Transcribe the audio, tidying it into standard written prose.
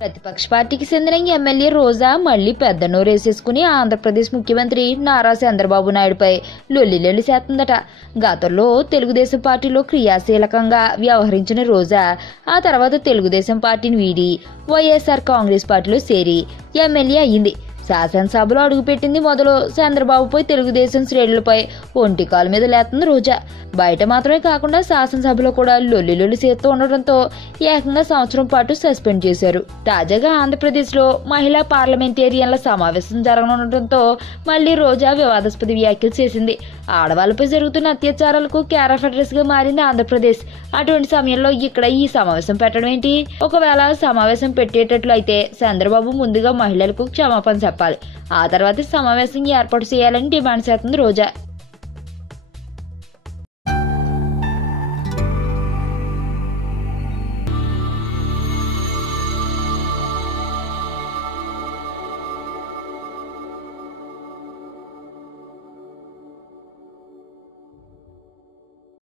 ప్రతిపక్ష పార్టీకి చెందిన ఎమ్మెల్యే రోజా మళ్లీ పెద్ద నోరేసేసుకుని ఆంధ్రప్రదేశ్ ముఖ్యమంత్రి నారా చంద్రబాబు నాయుడుపై లొల్లి చేస్తుందట. గతంలో తెలుగుదేశం పార్టీలో క్రియాశీలకంగా వ్యవహరించిన రోజా ఆ తర్వాత తెలుగుదేశం పార్టీని వీడి వైఎస్ఆర్ కాంగ్రెస్ పార్టీలో చేరి ఎమ్మెల్యే అయ్యింది. శాసనసభలో అడుగుపెట్టింది మొదలు చంద్రబాబుపై తెలుగుదేశం శ్రేణులపై ఒంటికాల మీద లేస్తుంది రోజా. బయట మాత్రమే కాకుండా శాసనసభలో కూడా లొల్లి చేస్తూ ఉండడంతో ఏకంగా సంవత్సరం పాటు సస్పెండ్ చేశారు. తాజాగా ఆంధ్రప్రదేశ్లో మహిళా పార్లమెంటేరియన్ల సమావేశం జరగనుండటంతో మళ్లీ రోజా వివాదాస్పద వ్యాఖ్యలు చేసింది. ఆడవాళ్లపై జరుగుతున్న అత్యాచారాలకు కేర్ ఆఫ్ అడ్రస్ గా మారింది ఆంధ్రప్రదేశ్. అటువంటి సమయంలో ఇక్కడ ఈ సమావేశం పెట్టడం ఏంటి? ఒకవేళ సమావేశం పెట్టేటట్లు అయితే చంద్రబాబు ముందుగా మహిళలకు క్షమాపణ చెప్పాలి. ఆ తర్వాత సమావేశం ఏర్పాటు చేయాలని డిమాండ్ చేస్తుంది రోజా.